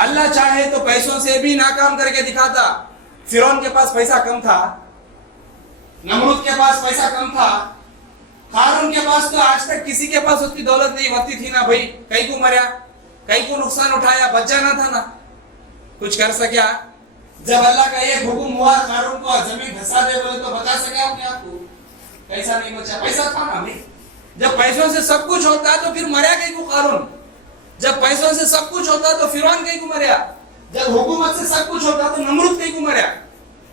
اللہ چاہے تو پیسوں سے بھی ناکام کر کے دکھاتا. فرعون کے پاس پیسہ کم تھا, نمرود کے پاس پیسہ کم تھا, قارون کے پاس تو آج تک کسی کے پاس اس کی دولت نہیں ہوتی تھی نا بھائی. کئی کو مریا, کئی کو نقصان اٹھایا, بچ جانا تھا نا, کچھ کر سکیا؟ جب اللہ کا ایک حکم ہوا قارون کو زمین دھسا دے بولے تو بچا سکیا اپنے آپ کو؟ پیسہ نہیں بچا, پیسہ تھا نا بھائی. جب پیسوں سے سب کچھ ہوتا تو پھر مریا کئی کو قارون؟ جب پیسوں سے سب کچھ ہوتا تو فرعون کئی کو مریا؟ جب حکومت سے سب کچھ ہوتا تو نمرود کئی کو مریا؟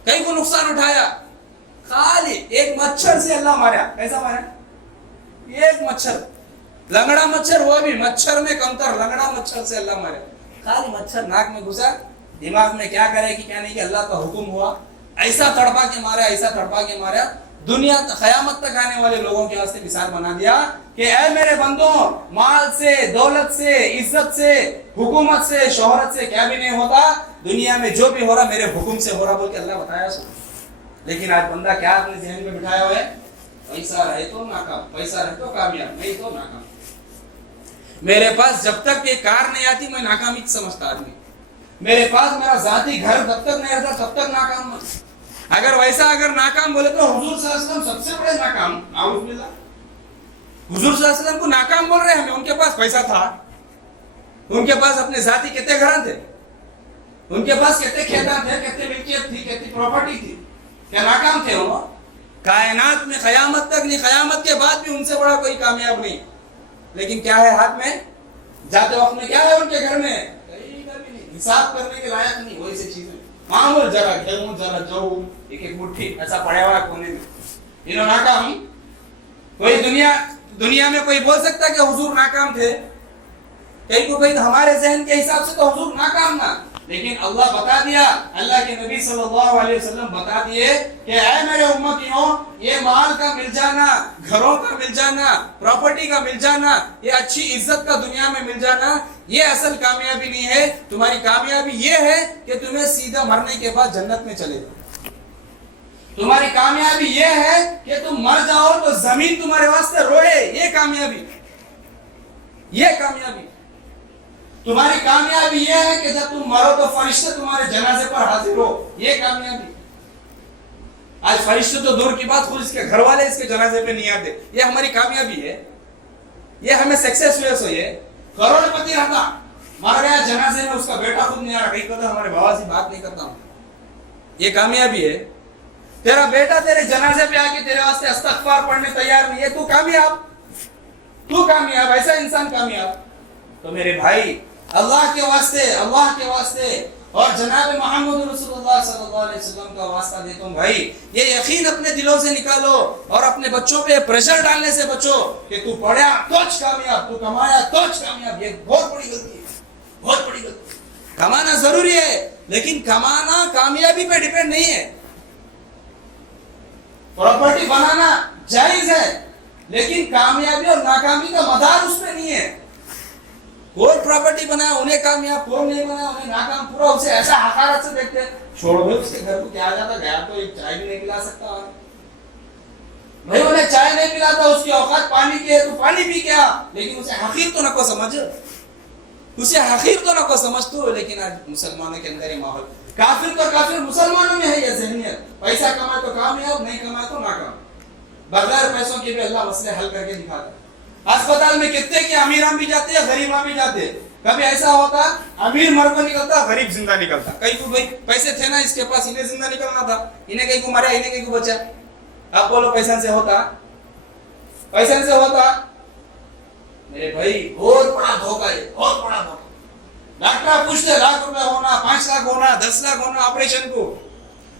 کئی کو نقصان اٹھایا؟ خالی ایک مچھر سے اللہ ماریا. کیسا ماریا؟ ایک مچھر, لنگڑا مچھر, وہ بھی مچھر میں کمتر, لنگڑا مچھر سے اللہ ماریا. خالی مچھر ناک میں گھسا, دماغ میں کیا کرے کہ کیا نہیں, کہ اللہ کا حکم ہوا, ایسا تڑپا کے مارا, ایسا تڑپا کے مارا, دنیا قیامت تک آنے والے لوگوں کے واسطے مثال بنا دیا کہ اے میرے بندوں, مال سے, دولت سے, عزت سے, حکومت سے, شہرت سے کیا بھی نہیں ہوتا, دنیا میں جو بھی ہو رہا میرے حکم سے ہو رہا بول کے اللہ بتایا سو. لیکن آج بندہ کیا اپنے ذہن میں بٹھایا ہوا ہے, پیسہ رہے تو ناکام, پیسہ رہے تو کامیاب, نہیں تو ناکام. میرے پاس جب تک یہ کار نہیں آتی میں ناکامی سمجھتا آدمی. میرے پاس میرا ذاتی گھر جب تک نہیں رہتا تب تک ناکام. اگر ویسا اگر ناکام بولے تو حضور صلی اللہ علیہ وسلم سب سے بڑے ناکام, اعوذ باللہ. حضور صلی اللہ علیہ وسلم کو ناکام بول رہے ہیں ہمیں. ان کے پاس پیسہ تھا, ان کے پاس اپنے ذاتی کتنے گھر تھے, ان کے پاس کتنے کھیتاں تھے, کتنے ملکیت تھی, کتنی پراپرٹی تھی, کیا ناکام تھے وہ؟ کائنات میں قیامت تک نہیں, قیامت کے بعد بھی ان سے بڑا کوئی کامیاب نہیں. لیکن کیا ہے ہاتھ میں, جاتے وقت میں کیا ہے ان کے گھر میں, حساب کرنے کے لائق نہیں. وہی سے چیزیں معمول, ذرا گیہوں, ذرا جو, ایک ایک مٹھی ایسا پڑا ہوا کونے میں, انہوں ناکام. کوئی دنیا میں کوئی بول سکتا کہ حضور ناکام تھے؟ کئی کو کہیں ہمارے ذہن کے حساب سے تو حضور ناکام نہ, لیکن اللہ بتا دیا, اللہ کے نبی صلی اللہ علیہ وسلم بتا دیے کہ اے میرے امتیوں, یہ مال کا مل جانا, گھروں کا مل جانا, پراپرٹی کا مل جانا, یہ اچھی عزت کا دنیا میں مل جانا, یہ اصل کامیابی نہیں ہے. تمہاری کامیابی یہ ہے کہ تمہیں سیدھا مرنے کے بعد جنت میں چلے جاؤ. تمہاری کامیابی یہ ہے کہ تم مر جاؤ تو زمین تمہارے واسطے روئے, یہ کامیابی, یہ کامیابی. تمہاری کامیابی یہ ہے کہ جب تم مرو تو فرشتے تمہارے جنازے پر حاضر ہو, یہ کامیابی. آج فرشتے تو دور کی بات, خود اس کے گھر والے اس کے جنازے پہ نہیں آتے, یہ ہماری کامیابی ہے, یہ ہمیں سکسیس ہوئے. سو یہ کروڑ پتی رہتا, مر گیا جنازے میں, اس کا بیٹا خود نہیں آ رہا, کہیں کہتا ہمارے بابا سے بات نہیں کرتا ہوں, یہ کامیابی ہے. تیرا بیٹا تیرے جنازے پہ آ کے تیرے واسطے استغفار پڑھنے تیار نہیں ہے, تو کامیاب, تو کامیاب, ایسا انسان کامیاب. تو میرے بھائی, اللہ کے واسطے اور جناب محمد رسول اللہ صلی اللہ علیہ وسلم کا واسطہ دیتا ہوں بھائی, یہ یقین اپنے دلوں سے نکالو اور اپنے بچوں پہ پریشر ڈالنے سے بچو کہ تو پڑھا توچ کامیاب, تو کمایا توچ کامیاب. یہ بہت بڑی غلطی ہے, بہت بڑی غلطی. کمانا ضروری ہے, لیکن کمانا کامیابی پہ ڈیپینڈ نہیں ہے. پراپرٹی بنانا جائز ہے, لیکن کامیابی اور ناکامی کا مدار اس پہ نہیں ہے. کوئی پراپرٹی بنایا انہیں کامیاب, کوئی نہیں بنایا انہیں ناکام, پورا اسے ایسا حقارت سے دیکھتے ہیں. چھوڑ دو, اس کے گھر کو کیا جاتا, گیا تو ایک چائے بھی نہیں پلا سکتا بھائی, انہیں چائے نہیں پلاتا, اس کی اوقات پانی کی ہے تو پانی پی گیا, لیکن اسے حقیر تو نہ کو سمجھ, اسے حقیر تو نہ کو سمجھ تو. لیکن آج مسلمانوں کے اندر یہ ماحول, کافر تو کافر, مسلمانوں میں ہے یہ ذہنیت, پیسہ کمائے تو کامیاب, نہیں کمائے تو ناکام. بغیر پیسوں کے بھی اللہ مسئلے حل کر کے دکھاتا ہے. اسپتال میں کتنے کے امیران بھی جاتے ہیں, غریباں بھی جاتے ہیں. کبھی ایسا ہوتا امیر مر کو نکلتا, غریب زندہ نکلتا. کئی کو بھائی پیسے تھے نا اس کے پاس, انہیں زندہ نکلنا تھا, انہیں کئی کو مرا, انہیں کئی کو بچا. اب بولو پیسہ سے ہوتا, پیسے سے ہوتا؟ میرے بھائی بہت بڑا دھوکہ ہے, بہت بڑا دھوکہ. ڈاکٹر پوچھتے لاکھ روپے ہونا, 5 لاکھ ہونا, 10 لاکھ ہونا آپریشن کو,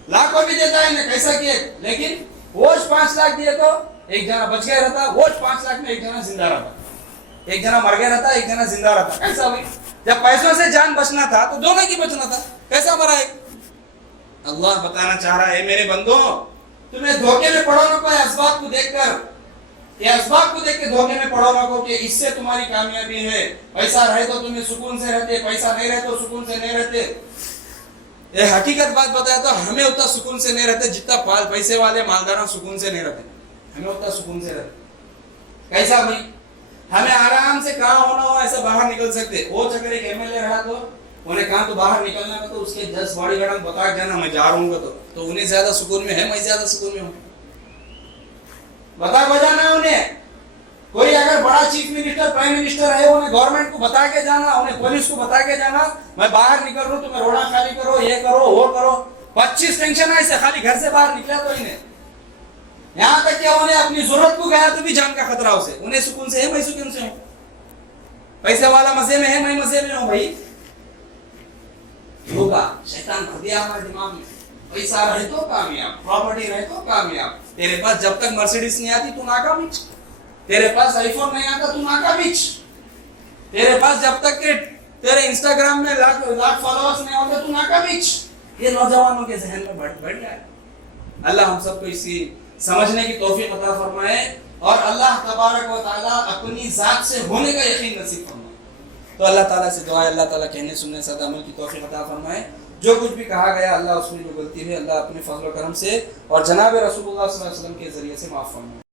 لاکھوں بھی دیتا ہے انہیں کیسا کیے, لیکن وہ 5 لاکھ دیے تو ایک جنا بچ گیا رہتا, وہ 5 لاکھ میں ایک جنا زندہ رہتا, ایک جنا مر گیا رہتا, ایک جنا زندہ رہتا. کیسا ہوئی؟ جب پیسوں سے جان بچنا تھا تو دونوں کی بچنا تھا, کیسا مرا ایک؟ اللہ بتانا چاہ رہا ہے میرے بندوں, تمہیں دھوکے میں پڑو نہ کوئی اسباب کو دیکھ کر, یہ اسباب کو دیکھ کے دھوکے میں پڑو نہ کو کہ اس سے تمہاری کامیابی ہے. پیسہ رہے تو تمہیں سکون سے رہتے, پیسہ نہیں رہے تو سکون سے نہیں رہتے. یہ حقیقت بات بتایا تو ہمیں اتنا سکون سے نہیں رہتے جتنا پیسے والے مالداروں سکون سے نہیں رہتے, ہمیں اتنا سکون سے رہتے. کیسا بھائی؟ ہمیں آرام سے کہاں ہونا ہو ایسا باہر نکل سکتے. وہ اگر ایک ایم ایل اے رہا تو انہیں کہا تو باہر نکلنا کا تو اس کے 10 باڈی گارڈ بتا کے جانا میں جا رہا ہوں تو انہیں زیادہ سکون میں ہے، میں زیادہ سکون میں ہوں. بتا بجانا انہیں. کوئی اگر بڑا چیف منسٹر پرائم منسٹر ہے انہیں گورنمنٹ کو بتا کے جانا، انہیں پولیس کو بتا کے جانا میں باہر نکل رہا ہوں تو میں روڈا خالی کرو، یہ کرو وہ کرو. 25 ٹینشن ہے اسے، خالی گھر سے باہر نکلا تو انہیں یہاں تک کہ انہیں اپنی ضرورت کو گیا تو بھی جان کا خطرہ اسے. انہیں سکون سے ہے، میں سکون سے ہوں. پیسے والا مزے میں ہے، میں مزے میں ہوں. بھائی ہوگا شیطان بھر دیا ہمارے دماغ میں، پیسہ رہے تو کامیاب، پراپرٹی رہے تو کامیاب. تیرے پاس جب تک مرسیڈیز نہیں آتی تو ناکام ہی. تیرے پاس آئی فون نہیں آتا تو ناکام ہی. تیرے پاس جب تک کہ تیرے انسٹاگرام میں لاکھ فالوورز نہیں ہوتے تو ناکام ہی. یہ نوجوانوں کے ذہن میں بڑھ گیا ہے. اللہ ہم سب کو اسی سمجھنے کی توفیق عطا فرمائے اور اللہ تبارک و تعالیٰ اپنی ذات سے ہونے کا یقین نصیب فرمائے. تو اللہ تعالیٰ سے دعا ہے اللہ تعالیٰ کہنے سننے سے عمل کی توفیق عطا فرمائے. جو کچھ بھی کہا گیا اللہ اس میں جو غلطی ہے اللہ اپنے فضل و کرم سے اور جناب رسول اللہ صلی اللہ علیہ وسلم کے ذریعے سے معاف فرمائے.